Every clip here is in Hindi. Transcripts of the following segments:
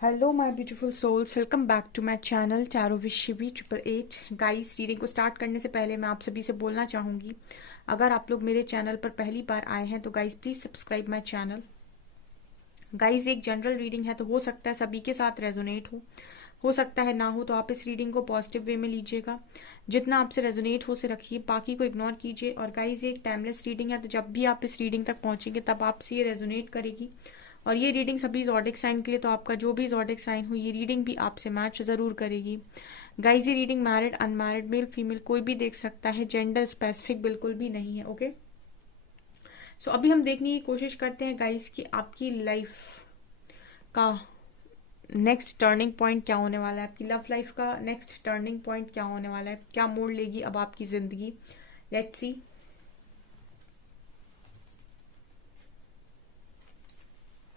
Hello my beautiful souls, welcome back to my channel tarot with Shivi 888। Guys, reading को स्टार्ट करने से पहले मैं आप सभी से बोलना चाहूँगी, अगर आप लोग मेरे चैनल पर पहली बार आए हैं तो guys please subscribe my channel. Guys, एक जनरल रीडिंग है तो हो सकता है सभी के साथ रेजोनेट हो सकता है ना हो, तो आप इस रीडिंग को पॉजिटिव वे में लीजिएगा। जितना आपसे रेजोनेट हो से रखिए, बाकी को इग्नोर कीजिए। और गाइस, ये एक टाइमलेस रीडिंग है, तो जब भी आप इस रीडिंग तक पहुंचेंगे तब आपसे ये रेजोनेट करेगी। और ये रीडिंग सभी ज़ोडिक साइन के लिए, तो आपका जो भी ज़ोडिक साइन हो ये रीडिंग भी आपसे मैच ज़रूर करेगी। गाइस, ये reading married unmarried male female कोई भी देख सकता है, जेंडर स्पेसिफिक बिल्कुल भी नहीं है। ओके, सो अभी हम देखने की कोशिश करते हैं गाइस कि आपकी लाइफ का नेक्स्ट टर्निंग पॉइंट क्या होने वाला है। आपकी लव लाइफ का नेक्स्ट टर्निंग पॉइंट क्या होने वाला है, क्या मोड़ लेगी अब आपकी जिंदगी। Let's see.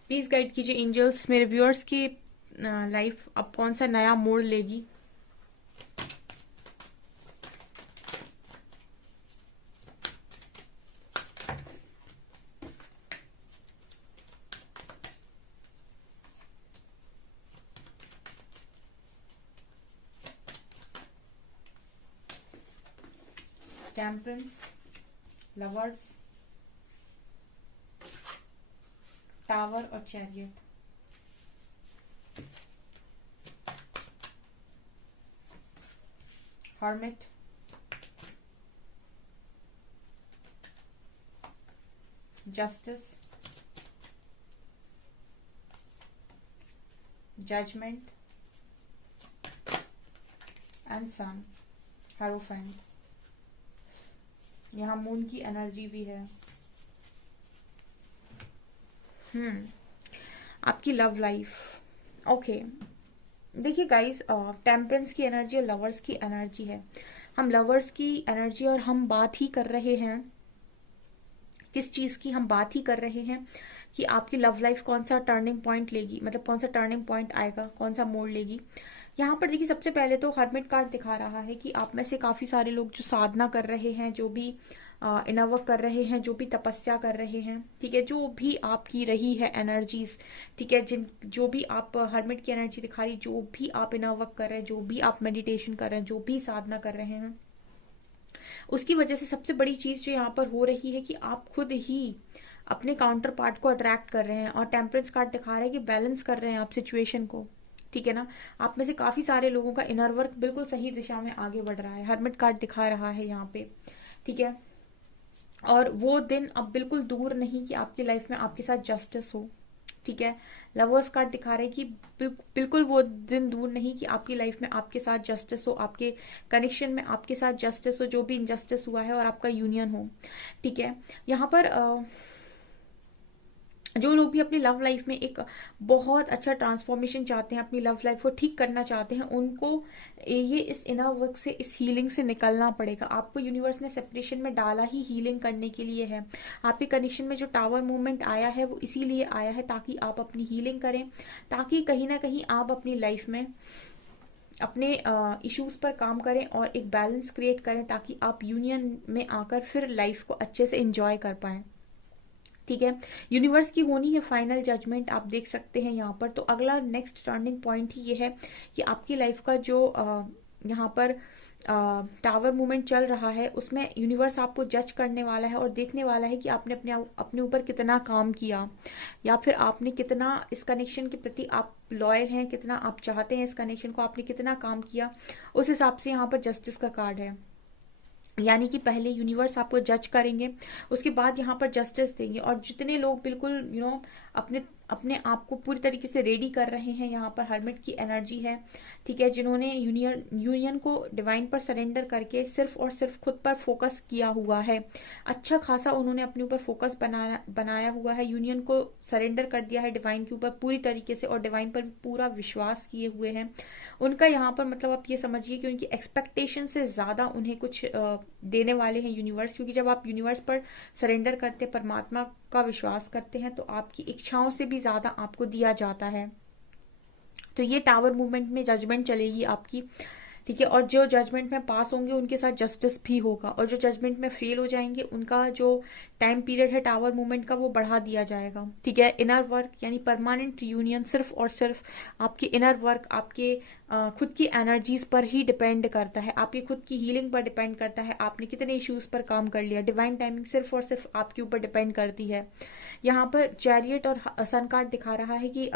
प्लीज गाइड कीजिए एंजल्स, मेरे व्यूअर्स की लाइफ अब कौन सा नया मोड़ लेगी। टेम्परेंस, लवर्स, टावर और chariot. Hermit, justice, judgment and sun, hierophant. यहाँ मून की एनर्जी भी है। आपकी लव लाइफ। ओके, देखिए गाइस, टेम्परेंस की एनर्जी और लवर्स की एनर्जी है। हम लवर्स की एनर्जी और हम बात ही कर रहे हैं, किस चीज की हम बात ही कर रहे हैं कि आपकी लव लाइफ कौन सा टर्निंग पॉइंट लेगी, मतलब कौन सा टर्निंग पॉइंट आएगा, कौन सा मोड़ लेगी। यहाँ पर देखिए, सबसे पहले तो हर्मिट कार्ड दिखा रहा है कि आप में से काफी सारे लोग जो साधना कर रहे हैं, जो भी इनर वर्क कर रहे हैं, जो भी तपस्या कर रहे हैं, ठीक है, जो भी आपकी रही है एनर्जीज, ठीक है, जिन जो भी आप हर्मिट की एनर्जी दिखा रही, जो भी आप इनर वर्क कर रहे हैं, जो भी आप मेडिटेशन कर रहे हैं, जो भी साधना कर रहे हैं, उसकी वजह से सबसे बड़ी चीज जो यहाँ पर हो रही है कि आप खुद ही अपने काउंटर पार्ट को अट्रैक्ट कर रहे हैं। और टेम्परेंस कार्ड दिखा रहा है कि बैलेंस कर रहे हैं आप सिचुएशन को, ठीक है ना। आप में से काफी सारे लोगों का इनर वर्क बिल्कुल सही दिशा में आगे बढ़ रहा है, हर्मिट कार्ड दिखा रहा है यहाँ पे, ठीक है। और वो दिन अब बिल्कुल दूर नहीं कि आपकी लाइफ में आपके साथ जस्टिस हो, ठीक है। लवर्स कार्ड दिखा रहे हैं कि बिल्कुल वो दिन दूर नहीं कि आपकी लाइफ में आपके साथ जस्टिस हो, आपके कनेक्शन में आपके साथ जस्टिस हो, जो भी इनजस्टिस हुआ है, और आपका यूनियन हो, ठीक है। यहाँ पर जो लोग भी अपनी लव लाइफ में एक बहुत अच्छा ट्रांसफॉर्मेशन चाहते हैं, अपनी लव लाइफ को ठीक करना चाहते हैं, उनको ये इस इनर वर्क से, इस हीलिंग से निकलना पड़ेगा। आपको यूनिवर्स ने सेपरेशन में डाला ही हीलिंग करने के लिए है। आपके कनेक्शन में जो टावर मूवमेंट आया है वो इसीलिए आया है, ताकि आप अपनी हीलिंग करें, ताकि कहीं ना कहीं आप अपनी लाइफ में अपने इश्यूज पर काम करें और एक बैलेंस क्रिएट करें, ताकि आप यूनियन में आकर फिर लाइफ को अच्छे से एंजॉय कर पाएं, ठीक है। यूनिवर्स की होनी है फाइनल जजमेंट, आप देख सकते हैं यहाँ पर। तो अगला नेक्स्ट टर्निंग पॉइंट ही ये है कि आपकी लाइफ का जो यहाँ पर टावर मूवमेंट चल रहा है, उसमें यूनिवर्स आपको जज करने वाला है और देखने वाला है कि आपने अपने ऊपर कितना काम किया, या फिर आपने कितना इस कनेक्शन के प्रति आप लॉयल हैं, कितना आप चाहते हैं इस कनेक्शन को, आपने कितना काम किया, उस हिसाब से यहाँ पर जस्टिस का कार्ड है। यानी कि पहले यूनिवर्स आपको जज करेंगे, उसके बाद यहाँ पर जस्टिस देंगे। और जितने लोग बिल्कुल अपने अपने आप को पूरी तरीके से रेडी कर रहे हैं, यहाँ पर हर्मिट की एनर्जी है, ठीक है, जिन्होंने यूनियन को डिवाइन पर सरेंडर करके सिर्फ और सिर्फ खुद पर फोकस किया हुआ है, अच्छा खासा उन्होंने अपने ऊपर फोकस बनाया हुआ है, यूनियन को सरेंडर कर दिया है डिवाइन के ऊपर पूरी तरीके से, और डिवाइन पर पूरा विश्वास किए हुए हैं। उनका यहाँ पर मतलब आप ये समझिए कि उनकी एक्सपेक्टेशन से ज्यादा उन्हें कुछ देने वाले हैं यूनिवर्स, क्योंकि जब आप यूनिवर्स पर सरेंडर करते, परमात्मा का विश्वास करते हैं, तो आपकी इच्छाओं से भी ज्यादा आपको दिया जाता है। तो ये टावर मूवमेंट में जजमेंट चलेगी आपकी, ठीक है। और जो जजमेंट में पास होंगे उनके साथ जस्टिस भी होगा, और जो जजमेंट में फेल हो जाएंगे उनका जो टाइम पीरियड है टावर मूवमेंट का वो बढ़ा दिया जाएगा। ठीक है। इनर वर्क यानी परमानेंट यूनियन सिर्फ और सिर्फ आपके इनर वर्क, आपके खुद की एनर्जीज पर ही डिपेंड करता है, आपकी खुद की हीलिंग पर डिपेंड करता है, आपने कितने इश्यूज पर काम कर लिया। डिवाइन टाइमिंग सिर्फ और सिर्फ आपके ऊपर डिपेंड करती है। यहाँ पर चैरियट और सन कार्ड दिखा रहा है कि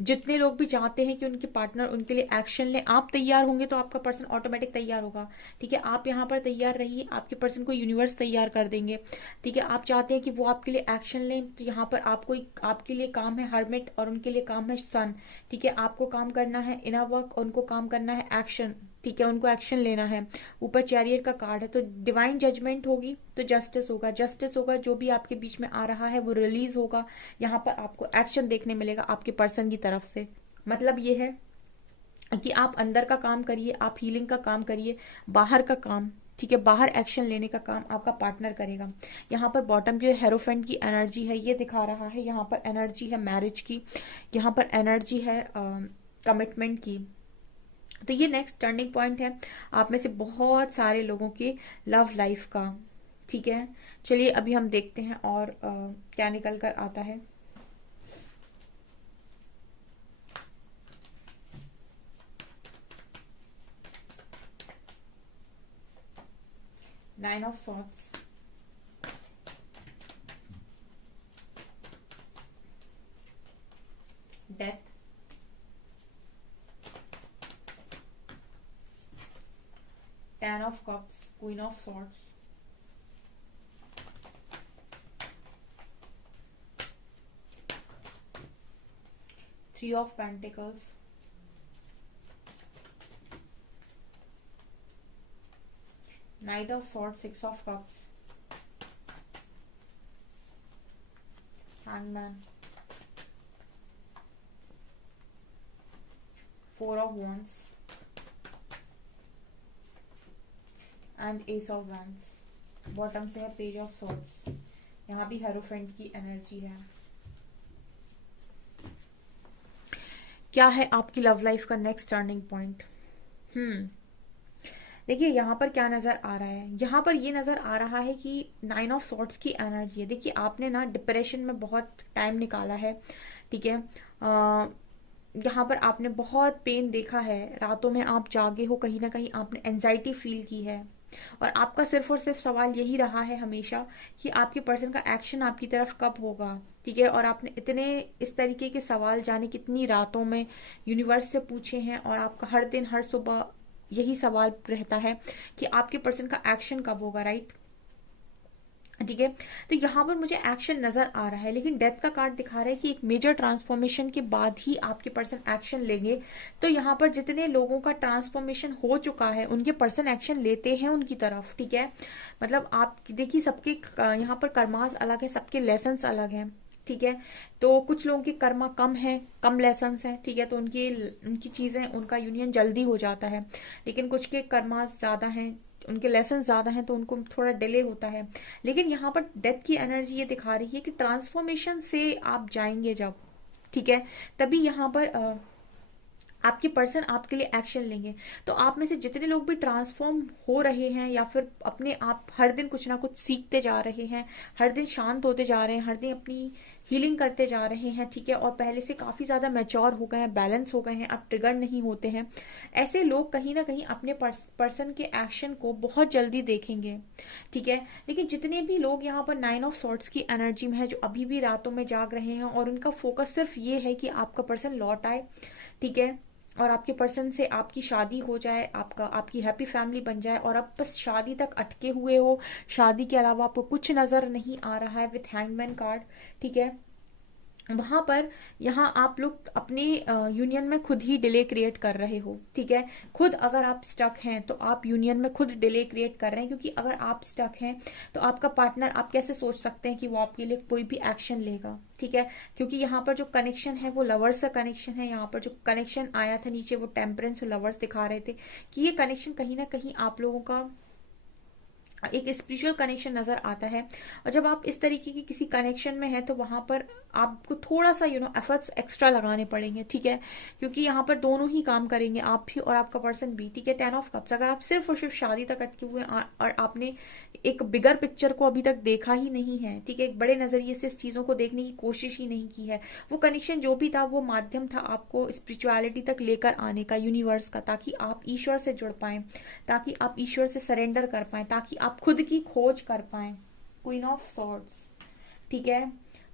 जितने लोग भी चाहते हैं कि उनके पार्टनर उनके लिए एक्शन ले, आप तैयार होंगे तो आपका पर्सन ऑटोमेटिक तैयार होगा। ठीक है। आप यहाँ पर तैयार रहिए, आपके पर्सन को यूनिवर्स तैयार कर देंगे। ठीक है। आप चाहते हैं कि वो आपके लिए एक्शन लें, तो यहाँ पर आपको आपके लिए काम है हर्मिट और उनके लिए काम है सन। ठीक है। आपको काम करना है इनर वर्क और उनको काम करना है एक्शन। ठीक है। उनको एक्शन लेना है। ऊपर चैरियट का कार्ड है, तो डिवाइन जजमेंट होगी तो जस्टिस होगा। जस्टिस होगा, जो भी आपके बीच में आ रहा है वो रिलीज होगा। यहाँ पर आपको एक्शन देखने मिलेगा आपके पर्सन की तरफ से। मतलब ये है कि आप अंदर का काम करिए, आप हीलिंग का काम करिए, बाहर का काम, ठीक है, बाहर एक्शन लेने का काम आपका पार्टनर करेगा। यहाँ पर बॉटम जो हेरोफेंट की एनर्जी है ये दिखा रहा है। यहाँ पर एनर्जी है मैरिज की, यहाँ पर एनर्जी है कमिटमेंट की। तो ये नेक्स्ट टर्निंग पॉइंट है आप में से बहुत सारे लोगों की लव लाइफ का। ठीक है। चलिए अभी हम देखते हैं और क्या निकल कर आता है। Nine of swords, death, ten of cups, queen of swords, three of pentacles, night of sword, six of cups, hangman, four of wands and S of wands। Bottom से है पेज ऑफ सॉर्ड्स। यहाँ भी हेरोफेंट की एनर्जी है। क्या है आपकी लव लाइफ का नेक्स्ट टर्निंग पॉइंट? देखिए यहाँ पर क्या नजर आ रहा है, यहाँ पर ये नजर आ रहा है कि नाइन ऑफ सॉर्ड्स की एनर्जी है। देखिए आपने ना डिप्रेशन में बहुत टाइम निकाला है। ठीक है। यहाँ पर आपने बहुत पेन देखा है, रातों में आप जागे हो, कहीं ना कहीं आपने एंजाइटी फील की है, और आपका सिर्फ और सिर्फ सवाल यही रहा है हमेशा कि आपके पर्सन का एक्शन आपकी तरफ कब होगा। ठीक है। और आपने इतने इस तरीके के सवाल जाने कितनी रातों में यूनिवर्स से पूछे हैं, और आपका हर दिन हर सुबह यही सवाल रहता है कि आपके पर्सन का एक्शन कब होगा। राइट। ठीक है। तो यहाँ पर मुझे एक्शन नजर आ रहा है, लेकिन डेथ का कार्ड दिखा रहा है कि एक मेजर ट्रांसफॉर्मेशन के बाद ही आपके पर्सन एक्शन लेंगे। तो यहाँ पर जितने लोगों का ट्रांसफॉर्मेशन हो चुका है उनके पर्सन एक्शन लेते हैं उनकी तरफ। ठीक है। मतलब आप देखिए सबके यहाँ पर कर्मास अलग है, सबके लेसन्स अलग हैं। ठीक है। तो कुछ लोगों की कर्मा कम है, कम लेसन्स हैं। ठीक है। तो उनकी चीजें, उनका यूनियन जल्दी हो जाता है, लेकिन कुछ के कर्मास ज्यादा हैं, उनके लेसन ज्यादा हैं, तो उनको थोड़ा डिले होता है। लेकिन यहाँ पर डेथ की एनर्जी ये दिखा रही है कि ट्रांसफॉर्मेशन से आप जाएंगे जब, ठीक है, तभी यहाँ पर आपके पर्सन आपके लिए एक्शन लेंगे। तो आप में से जितने लोग भी ट्रांसफॉर्म हो रहे हैं या फिर अपने आप हर दिन कुछ ना कुछ सीखते जा रहे हैं, हर दिन शांत होते जा रहे हैं, हर दिन अपनी हीलिंग करते जा रहे हैं। ठीक है। और पहले से काफी ज्यादा मैच्योर हो गए हैं, बैलेंस हो गए हैं, अब ट्रिगर नहीं होते हैं, ऐसे लोग कहीं ना कहीं अपने पर्सन के एक्शन को बहुत जल्दी देखेंगे। ठीक है। लेकिन जितने भी लोग यहाँ पर नाइन ऑफ सॉर्ड्स की एनर्जी में है, जो अभी भी रातों में जाग रहे हैं और उनका फोकस सिर्फ ये है कि आपका पर्सन लौट आए, ठीक है, और आपके पर्सन से आपकी शादी हो जाए, आपकी हैप्पी फैमिली बन जाए, और अब बस शादी तक अटके हुए हो, शादी के अलावा आपको कुछ नजर नहीं आ रहा है विथ हैंगमैन कार्ड। ठीक है। वहां पर यहाँ आप लोग अपने यूनियन में खुद ही डिले क्रिएट कर रहे हो। ठीक है। खुद अगर आप स्टक हैं तो आप यूनियन में खुद डिले क्रिएट कर रहे हैं, क्योंकि अगर आप स्टक हैं तो आपका पार्टनर, आप कैसे सोच सकते हैं कि वो आपके लिए कोई भी एक्शन लेगा। ठीक है। क्योंकि यहाँ पर जो कनेक्शन है वो लवर्स का कनेक्शन है। यहाँ पर जो कनेक्शन आया था नीचे वो टेम्परेंस और लवर्स दिखा रहे थे कि ये कनेक्शन कहीं ना कहीं आप लोगों का एक स्पिरिचुअल कनेक्शन नजर आता है। और जब आप इस तरीके की किसी कनेक्शन में है तो वहां पर आपको थोड़ा सा एफर्ट्स एक्स्ट्रा लगाने पड़ेंगे, ठीक है, क्योंकि यहाँ पर दोनों ही काम करेंगे, आप भी और आपका पर्सन भी, ठीक है। 10 ऑफ कप्स, अगर आप सिर्फ और सिर्फ शादी तक अटके हुए हैं और आपने एक बिगर पिक्चर को अभी तक देखा ही नहीं है, ठीक है, एक बड़े नजरिए से इस चीजों को देखने की कोशिश ही नहीं की है, वो कनेक्शन जो भी था वो माध्यम था आपको स्पिरिचुअलिटी तक लेकर आने का, यूनिवर्स का, ताकि आप ईश्वर से जुड़ पाए, ताकि आप ईश्वर से सरेंडर कर पाए, ताकि आप खुद की खोज कर पाए, क्वीन ऑफ सॉर्ड्स, ठीक है,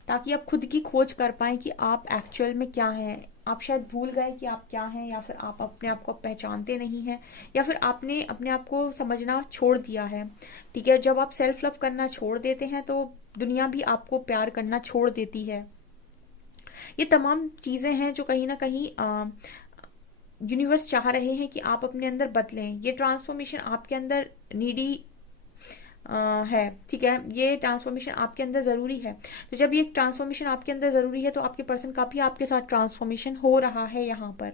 ताकि आप खुद की खोज कर पाए कि आप एक्चुअल में क्या हैं। आप शायद भूल गए कि आप क्या हैं, या फिर आप अपने आप को पहचानते नहीं हैं, या फिर आपने अपने आप को समझना छोड़ दिया है, ठीक है। जब आप सेल्फ लव करना छोड़ देते हैं तो दुनिया भी आपको प्यार करना छोड़ देती है। ये तमाम चीजें हैं जो कहीं ना कहीं यूनिवर्स चाह रहे हैं कि आप अपने अंदर बदलें। ये ट्रांसफॉर्मेशन आपके अंदर नीडी है, ठीक है, ये ट्रांसफॉर्मेशन आपके अंदर जरूरी है। तो जब ये ट्रांसफॉर्मेशन आपके अंदर जरूरी है तो आपके पर्सन का भी आपके साथ ट्रांसफॉर्मेशन हो रहा है यहाँ पर,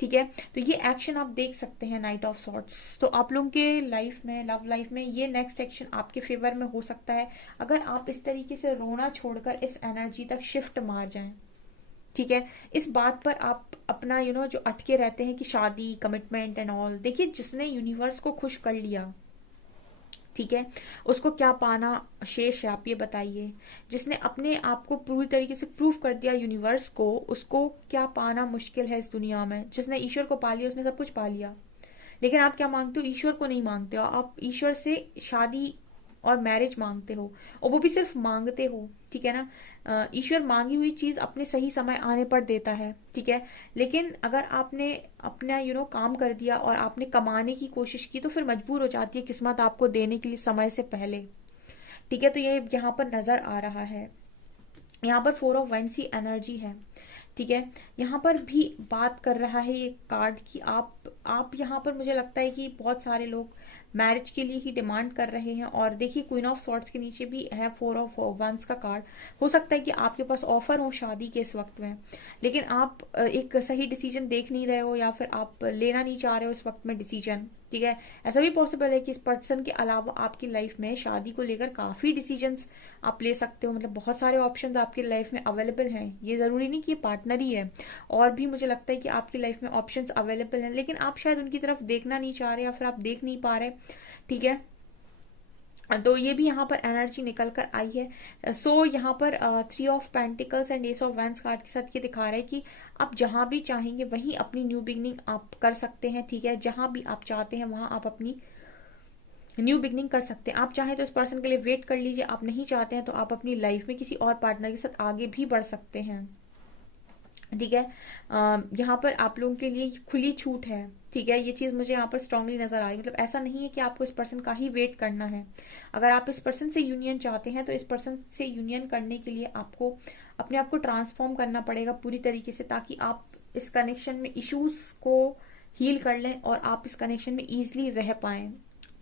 ठीक है। तो ये एक्शन आप देख सकते हैं नाइट ऑफ सॉर्ट्स। तो आप लोगों के लाइफ में, लव लाइफ में, ये नेक्स्ट एक्शन आपके फेवर में हो सकता है अगर आप इस तरीके से रोना छोड़कर इस एनर्जी तक शिफ्ट मार जाएं, ठीक है। इस बात पर आप अपना जो अटके रहते हैं कि शादी, कमिटमेंट एंड ऑल, देखिए जिसने यूनिवर्स को खुश कर लिया, ठीक है, उसको क्या पाना शेष है, आप ये बताइए। जिसने अपने आप को पूरी तरीके से प्रूव कर दिया यूनिवर्स को, उसको क्या पाना मुश्किल है इस दुनिया में। जिसने ईश्वर को पा लिया उसने सब कुछ पा लिया। लेकिन आप क्या मांगते हो? ईश्वर को नहीं मांगते हो, आप ईश्वर से शादी और मैरिज मांगते हो, और वो भी सिर्फ मांगते हो, ठीक है ना। ईश्वर मांगी हुई चीज अपने सही समय आने पर देता है, ठीक है। लेकिन अगर आपने अपना काम कर दिया और आपने कमाने की कोशिश की तो फिर मजबूर हो जाती है किस्मत आपको देने के लिए समय से पहले, ठीक है। तो ये यहाँ पर नजर आ रहा है। यहाँ पर 4 ऑफ वैंड्स की एनर्जी है, ठीक है। यहाँ पर भी बात कर रहा है ये कार्ड कि आप यहाँ पर मुझे लगता है कि बहुत सारे लोग मैरिज के लिए ही डिमांड कर रहे हैं। और देखिए क्वीन ऑफ सॉर्ड्स के नीचे भी है 4 ऑफ वंस का कार्ड। हो सकता है कि आपके पास ऑफर हो शादी के इस वक्त में, लेकिन आप एक सही डिसीजन देख नहीं रहे हो, या फिर आप लेना नहीं चाह रहे हो इस वक्त में डिसीजन, ठीक है। ऐसा भी पॉसिबल है कि इस पर्सन के अलावा आपकी लाइफ में शादी को लेकर काफी डिसीजंस आप ले सकते हो, मतलब बहुत सारे ऑप्शंस आपकी लाइफ में अवेलेबल हैं। ये जरूरी नहीं कि ये पार्टनर ही है, और भी मुझे लगता है कि आपकी लाइफ में ऑप्शंस अवेलेबल हैं, लेकिन आप शायद उनकी तरफ देखना नहीं चाह रहे, या फिर आप देख नहीं पा रहे, ठीक है। तो ये भी यहाँ पर एनर्जी निकल कर आई है। सो यहाँ पर 3 of pentacles and S of vents card के साथ ये दिखा रहा है कि आप जहां भी चाहेंगे वहीं अपनी न्यू बिगनिंग आप कर सकते हैं, ठीक है। जहां भी आप चाहते हैं वहां आप अपनी न्यू बिगनिंग कर सकते हैं। आप चाहें तो इस पर्सन के लिए वेट कर लीजिए, आप नहीं चाहते हैं तो आप अपनी लाइफ में किसी और पार्टनर के साथ आगे भी बढ़ सकते हैं, ठीक है। यहाँ पर आप लोगों के लिए खुली छूट है, ठीक है। ये चीज मुझे यहाँ पर स्ट्रांगली नजर आ रही है। मतलब ऐसा नहीं है कि आपको इस पर्सन का ही वेट करना है। अगर आप इस पर्सन से यूनियन चाहते हैं तो इस पर्सन से यूनियन करने के लिए आपको अपने आप को ट्रांसफॉर्म करना पड़ेगा पूरी तरीके से, ताकि आप इस कनेक्शन में इश्यूज को हील कर लें और आप इस कनेक्शन में इजिली रह पाए,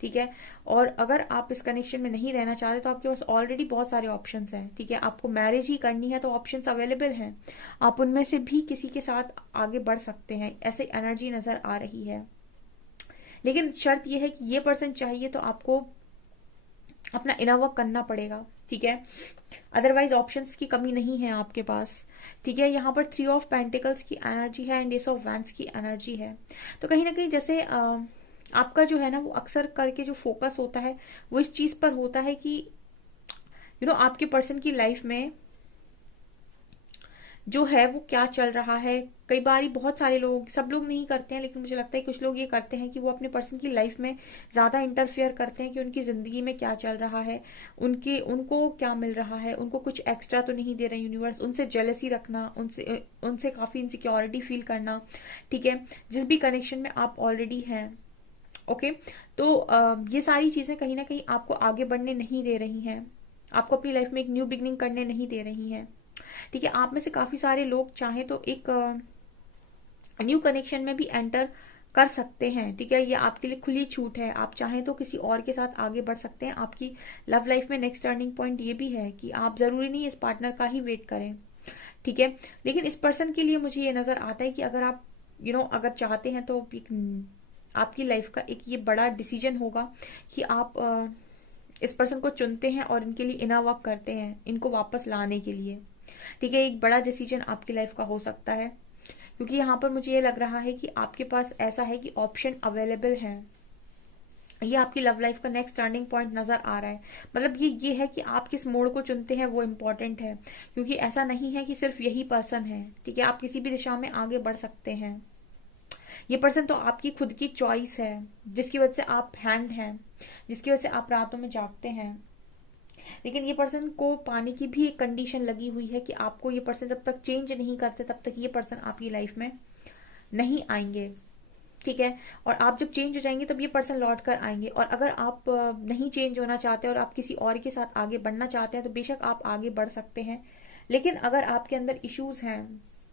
ठीक है। और अगर आप इस कनेक्शन में नहीं रहना चाहते तो आपके पास ऑलरेडी बहुत सारे ऑप्शंस हैं, ठीक है। आपको मैरिज ही करनी है तो ऑप्शंस अवेलेबल हैं, आप उनमें से भी किसी के साथ आगे बढ़ सकते हैं, ऐसे एनर्जी नजर आ रही है। लेकिन शर्त यह है कि ये पर्सन चाहिए तो आपको अपना इनर वर्क करना पड़ेगा, ठीक है। अदरवाइज ऑप्शंस की कमी नहीं है आपके पास, ठीक है। यहाँ पर 3 ऑफ पेंटिकल्स की एनर्जी है एंड एस ऑफ वैंस की एनर्जी है। तो कहीं ना कहीं जैसे आपका जो है ना वो अक्सर करके जो फोकस होता है वो इस चीज पर होता है कि आपके पर्सन की लाइफ में जो है वो क्या चल रहा है। कई बार बहुत सारे लोग, सब लोग नहीं करते हैं, लेकिन मुझे लगता है कुछ लोग ये करते हैं कि वो अपने पर्सन की लाइफ में ज्यादा इंटरफेयर करते हैं कि उनकी जिंदगी में क्या चल रहा है, उनको क्या मिल रहा है, उनको कुछ एक्स्ट्रा तो नहीं दे रहे यूनिवर्स, उनसे जेलसी रखना, उनसे काफी इनसिक्योरिटी फील करना, ठीक है, जिस भी कनेक्शन में आप ऑलरेडी हैं, ओके। तो ये सारी चीजें कहीं ना कहीं आपको आगे बढ़ने नहीं दे रही हैं, आपको अपनी लाइफ में एक न्यू बिगनिंग करने नहीं दे रही हैं, ठीक है। आप में से काफी सारे लोग चाहें तो एक न्यू कनेक्शन में भी एंटर कर सकते हैं, ठीक है। ये आपके लिए खुली छूट है, आप चाहें तो किसी और के साथ आगे बढ़ सकते हैं। आपकी लव लाइफ में नेक्स्ट टर्निंग पॉइंट ये भी है कि आप जरूरी नहीं इस पार्टनर का ही वेट करें, ठीक है। लेकिन इस पर्सन के लिए मुझे ये नजर आता है कि अगर आप अगर चाहते हैं तो आपकी लाइफ का एक ये बड़ा डिसीजन होगा कि आप इस पर्सन को चुनते हैं और इनके लिए इनर वर्क करते हैं, इनको वापस लाने के लिए, ठीक है, एक बड़ा डिसीजन आपकी लाइफ का हो सकता है, क्योंकि यहाँ पर मुझे ये लग रहा है कि आपके पास ऐसा है कि ऑप्शन अवेलेबल है। ये आपकी लव लाइफ का नेक्स्ट टर्निंग पॉइंट नजर आ रहा है। मतलब ये है कि आप किस मोड़ को चुनते हैं वो इम्पोर्टेंट है, क्योंकि ऐसा नहीं है कि सिर्फ यही पर्सन है। ठीक है, आप किसी भी दिशा में आगे बढ़ सकते हैं। ये पर्सन तो आपकी खुद की चॉइस है, जिसकी वजह से आप हैंड हैं, जिसकी वजह से आप रातों में जागते हैं। लेकिन ये पर्सन को पाने की भी एक कंडीशन लगी हुई है कि आपको ये पर्सन जब तक चेंज नहीं करते तब तक ये पर्सन आपकी लाइफ में नहीं आएंगे। ठीक है, और आप जब चेंज हो जाएंगे तब ये पर्सन लौट कर आएंगे। और अगर आप नहीं चेंज होना चाहते और आप किसी और के साथ आगे बढ़ना चाहते हैं तो बेशक आप आगे बढ़ सकते हैं। लेकिन अगर आपके अंदर इश्यूज हैं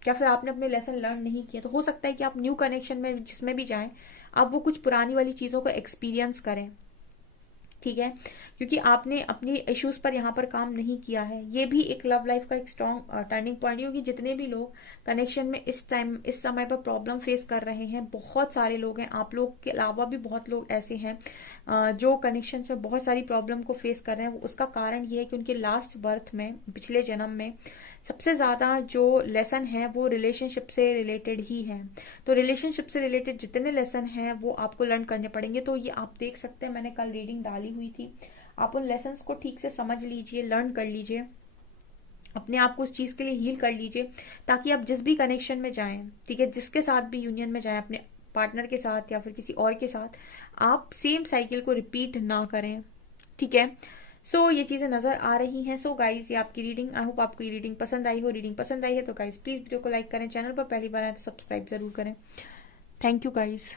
या फिर आपने अपने लेसन लर्न नहीं किया, तो हो सकता है कि आप न्यू कनेक्शन में जिसमें भी जाएं, आप वो कुछ पुरानी वाली चीजों को एक्सपीरियंस करें। ठीक है, क्योंकि आपने अपनी इश्यूज पर यहाँ पर काम नहीं किया है। ये भी एक लव लाइफ का एक स्ट्रॉन्ग टर्निंग पॉइंट है, क्योंकि जितने भी लोग कनेक्शन में इस समय पर प्रॉब्लम फेस कर रहे हैं, बहुत सारे लोग हैं, आप लोग के अलावा भी बहुत लोग ऐसे हैं जो कनेक्शन में बहुत सारी प्रॉब्लम को फेस कर रहे हैं। उसका कारण ये है कि उनके लास्ट बर्थ में, पिछले जन्म में सबसे ज्यादा जो लेसन है वो रिलेशनशिप से रिलेटेड ही है। तो रिलेशनशिप से रिलेटेड जितने लेसन हैं वो आपको लर्न करने पड़ेंगे। तो ये आप देख सकते हैं, मैंने कल रीडिंग डाली हुई थी, आप उन लेसन्स को ठीक से समझ लीजिए, लर्न कर लीजिए, अपने आप को उस चीज के लिए हील कर लीजिए, ताकि आप जिस भी कनेक्शन में जाएं, ठीक है, जिसके साथ भी यूनियन में जाएं, अपने पार्टनर के साथ या फिर किसी और के साथ, आप सेम साइकिल को रिपीट ना करें। ठीक है, सो ये चीजें नजर आ रही हैं। सो गाइज, ये आपकी रीडिंग, आई होप आपको ये रीडिंग पसंद आई हो। रीडिंग पसंद आई है तो गाइज प्लीज वीडियो को लाइक करें, चैनल पर पहली बार आए तो सब्सक्राइब जरूर करें। Thank you guys.